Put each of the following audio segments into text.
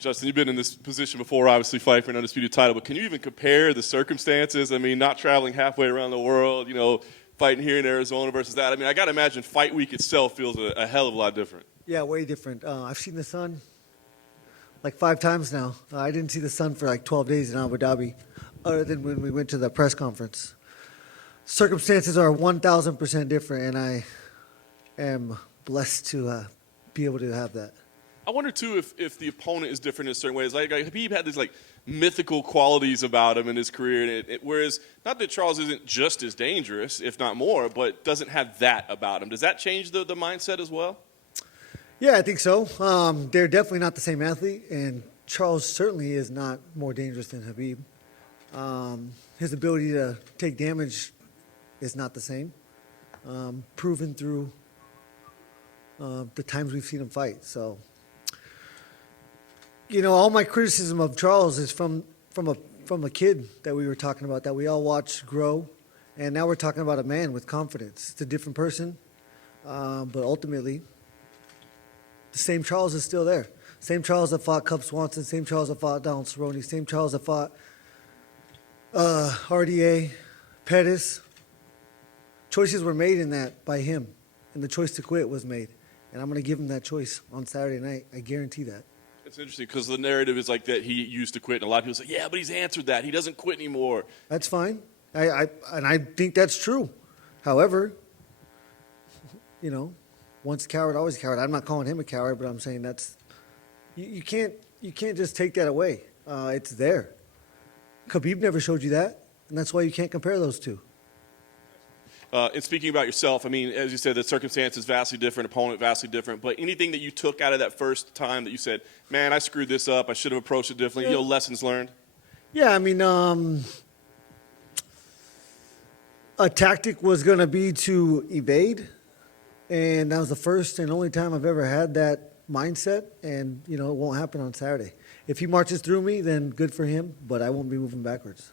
Justin, you've been in this position before, obviously fighting for an undisputed title, but can you even compare the circumstances? I mean, not traveling halfway around the world, fighting here in Arizona versus that. I mean, I got to imagine fight week itself feels a hell of a lot different. Yeah, way different. I've seen the sun like 5 times now. I didn't see the sun for like 12 days in Abu Dhabi, other than when we went to the press conference. Circumstances are 1,000% different, and I am blessed to be able to have that. I wonder, too, if the opponent is different in certain ways. Like Khabib had these, mythical qualities about him in his career, whereas not that Charles isn't just as dangerous, if not more, but doesn't have that about him. Does that change the mindset as well? Yeah, I think so. They're definitely not the same athlete, and Charles certainly is not more dangerous than Khabib. His ability to take damage is not the same, proven through the times we've seen him fight. So, all my criticism of Charles is from a kid that we were talking about, that we all watched grow, and now we're talking about a man with confidence. It's a different person, but ultimately, the same Charles is still there. Same Charles that fought Cub Swanson, same Charles that fought Donald Cerrone, same Charles that fought RDA, Pettis. Choices were made in that by him, and the choice to quit was made. And I'm going to give him that choice on Saturday night. I guarantee that. It's interesting because the narrative is like that he used to quit, and a lot of people say, yeah, but he's answered that. He doesn't quit anymore. That's fine. I think that's true. However, once a coward, always a coward. I'm not calling him a coward, but I'm saying that's you can't just take that away. It's there. Khabib never showed you that, and that's why you can't compare those two. And speaking about yourself, I mean, as you said, the circumstance is vastly different, opponent vastly different. But anything that you took out of that first time that you said, man, I screwed this up, I should have approached it differently, lessons learned? Yeah, I mean, a tactic was going to be to evade, and that was the first and only time I've ever had that mindset, and, it won't happen on Saturday. If he marches through me, then good for him, but I won't be moving backwards.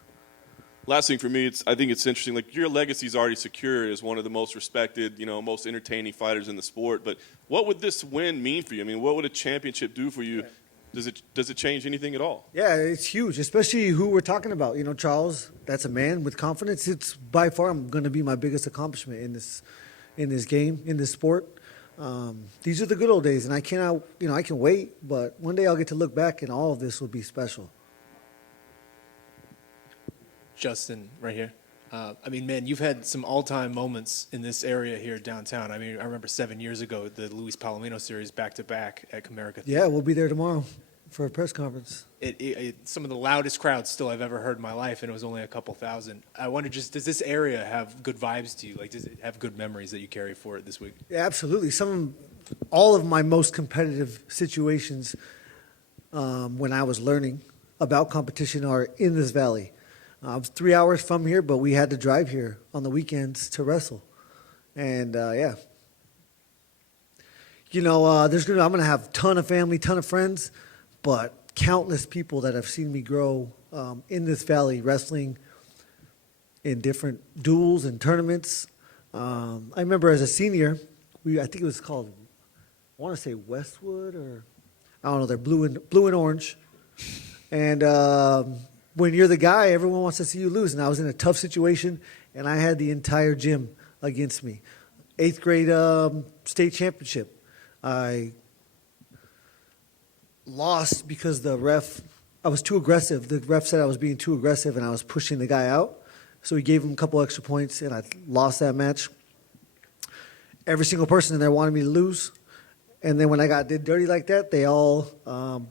Last thing for me, I think it's interesting. Like, your legacy is already secure as one of the most respected, most entertaining fighters in the sport. But what would this win mean for you? I mean, what would a championship do for you? Does it change anything at all? Yeah, it's huge, especially who we're talking about. Charles, that's a man with confidence. It's by far going to be my biggest accomplishment in this game, in this sport. These are the good old days, and I can wait, but one day I'll get to look back, and all of this will be special. Justin, right here. I mean, man, you've had some all-time moments in this area here downtown. I mean, I remember 7 years ago, the Luis Palomino series back-to-back at Comerica. Yeah, we'll be there tomorrow for a press conference. Some of the loudest crowds still I've ever heard in my life, and it was only a couple thousand. I wonder, does this area have good vibes to you? Like, does it have good memories that you carry for it this week? Yeah, absolutely. All of my most competitive situations when I was learning about competition are in this valley. I was 3 hours from here, but we had to drive here on the weekends to wrestle. And, yeah. I'm going to have a ton of family, ton of friends, but countless people that have seen me grow in this valley, wrestling in different duels and tournaments. I remember as a senior, I think it was called, I want to say Westwood, or I don't know, they're blue and orange. And when you're the guy, everyone wants to see you lose. And I was in a tough situation, and I had the entire gym against me. 8th grade state championship. I lost because I was too aggressive. The ref said I was being too aggressive, and I was pushing the guy out. So he gave him a couple extra points, and I lost that match. Every single person in there wanted me to lose. And then when I did dirty like that, they all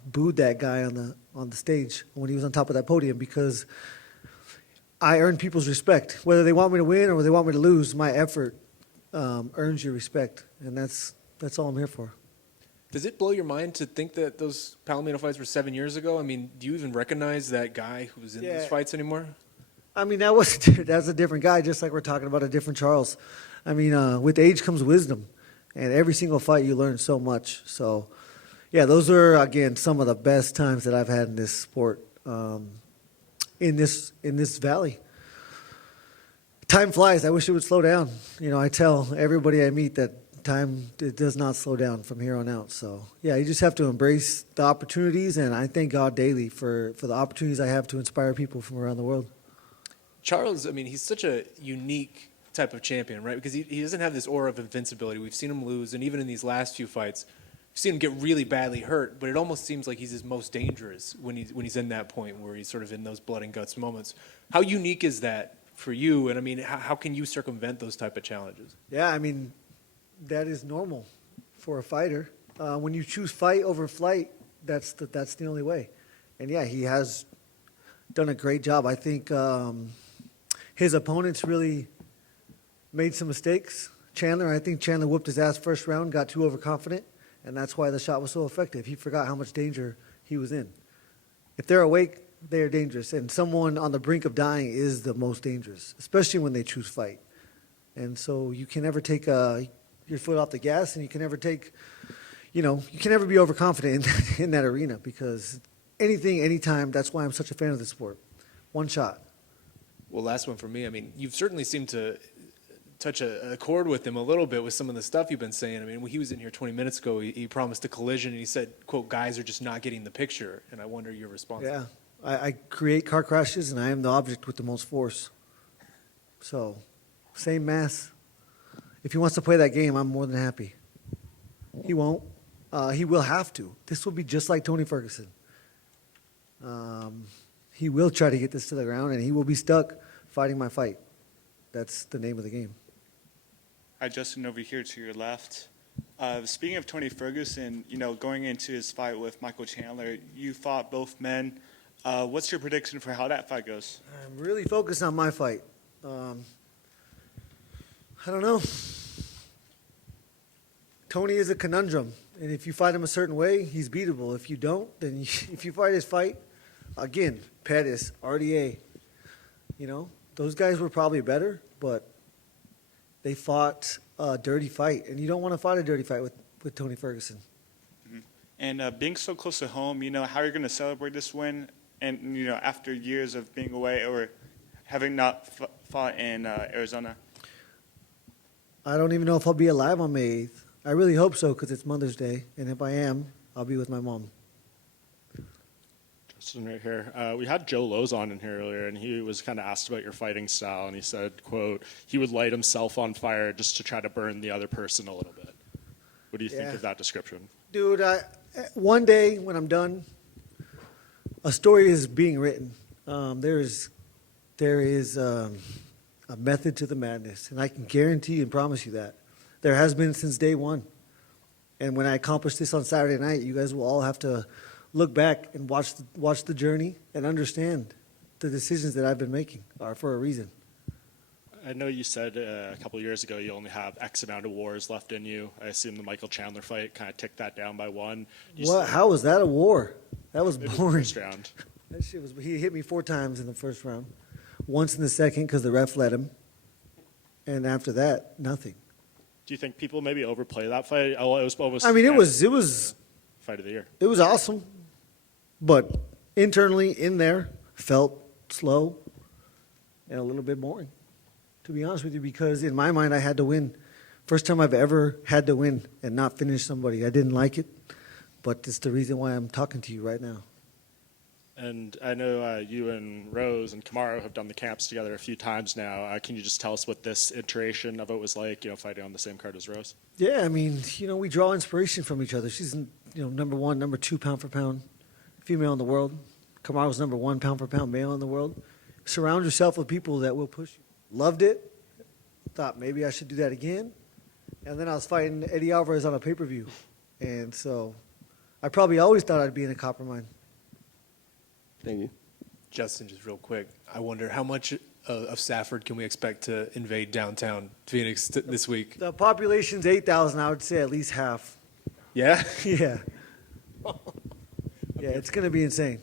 booed that guy on the stage when he was on top of that podium, because I earned people's respect. Whether they want me to win or whether they want me to lose, my effort earns your respect, and that's all I'm here for. Does it blow your mind to think that those Palomino fights were 7 years ago? I mean, do you even recognize that guy who was in those fights anymore? I mean, that was a different guy, just like we're talking about a different Charles. I mean, with age comes wisdom. And every single fight, you learn so much. So, yeah, those are, again, some of the best times that I've had in this sport, in this valley. Time flies. I wish it would slow down. I tell everybody I meet that time it does not slow down from here on out. So, yeah, you just have to embrace the opportunities, and I thank God daily for the opportunities I have to inspire people from around the world. Charles, I mean, he's such a unique type of champion, right? Because he doesn't have this aura of invincibility. We've seen him lose, and even in these last few fights, we've seen him get really badly hurt, but it almost seems like he's his most dangerous when he's in that point where he's sort of in those blood and guts moments. How unique is that for you? And, I mean, how can you circumvent those type of challenges? Yeah, I mean, that is normal for a fighter. When you choose fight over flight, that's the only way. And, yeah, he has done a great job. I think his opponents really made some mistakes. I think Chandler whooped his ass first round, got too overconfident, and that's why the shot was so effective. He forgot how much danger he was in. If they're awake, they are dangerous, and someone on the brink of dying is the most dangerous, especially when they choose fight. And so you can never take your foot off the gas, and you can never you can never be overconfident in that arena, because anything, anytime, that's why I'm such a fan of the sport. One shot. Well, last one for me. I mean, you've certainly seemed to touch a chord with him a little bit with some of the stuff you've been saying. I mean, when he was in here 20 minutes ago, he promised a collision, and he said, quote, guys are just not getting the picture. And I wonder your response. Yeah. I create car crashes, and I am the object with the most force. So, same mass. If he wants to play that game, I'm more than happy. He won't. He will have to. This will be just like Tony Ferguson. He will try to get this to the ground, and he will be stuck fighting my fight. That's the name of the game. Hi, Justin, over here to your left. Speaking of Tony Ferguson, going into his fight with Michael Chandler, you fought both men. What's your prediction for how that fight goes? I'm really focused on my fight. I don't know. Tony is a conundrum, and if you fight him a certain way, he's beatable. If you don't, then if you fight his fight, again, Pettis, RDA, those guys were probably better, but they fought a dirty fight, and you don't want to fight a dirty fight with Tony Ferguson. Mm-hmm. And being so close to home, how are you going to celebrate this win? And, after years of being away or having not fought in Arizona? I don't even know if I'll be alive on May 8th. I really hope so, because it's Mother's Day, and if I am, I'll be with my mom. Justin, right here. We had Joe Lowe's on in here earlier, and he was kind of asked about your fighting style, and he said, quote, he would light himself on fire just to try to burn the other person a little bit. What do you think of that description? Dude, one day when I'm done, a story is being written. There is a method to the madness, and I can guarantee and promise you that. There has been since day one. And when I accomplish this on Saturday night, you guys will all have to look back and watch the journey and understand the decisions that I've been making are for a reason. I know you said a couple of years ago you only have X amount of wars left in you. I assume the Michael Chandler fight kind of ticked that down by one. How was that a war? That was boring. First round. That shit was. He hit me 4 times in the first round, once in the second because the ref let him, and after that, nothing. Do you think people maybe overplay that fight? Oh, it was almost. I mean, it was fight of the year. It was awesome, but internally in there felt slow and a little bit boring, to be honest with you, because in my mind I had to win. First time I've ever had to win and not finish somebody. I didn't like it, but it's the reason why I'm talking to you right now. And I know you and Rose and Kamaru have done the camps together a few times now. Can you just tell us what this iteration of it was like, fighting on the same card as Rose? Yeah, I mean, we draw inspiration from each other. She's, number 1, number 2 pound for pound female in the world. Kamaru's number 1 pound for pound male in the world. Surround yourself with people that will push you. Loved it. Thought maybe I should do that again. And then I was fighting Eddie Alvarez on a pay-per-view. And so I probably always thought I'd be in a copper mine. Thank you. Justin, just real quick, I wonder how much of Safford can we expect to invade downtown Phoenix this week? The population's 8,000. I would say at least half. Yeah? Yeah. Yeah, it's going to be insane.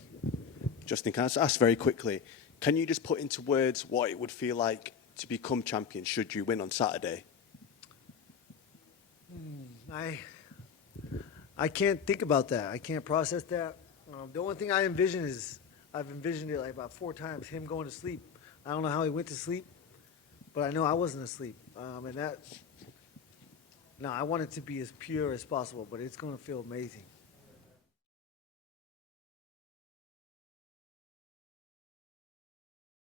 Justin, can I just ask very quickly, can you just put into words what it would feel like to become champion should you win on Saturday? I can't think about that. I can't process that. The only thing I envision is I've envisioned it like about 4 times, him going to sleep. I don't know how he went to sleep, but I know I wasn't asleep. And No, I want it to be as pure as possible, but it's going to feel amazing.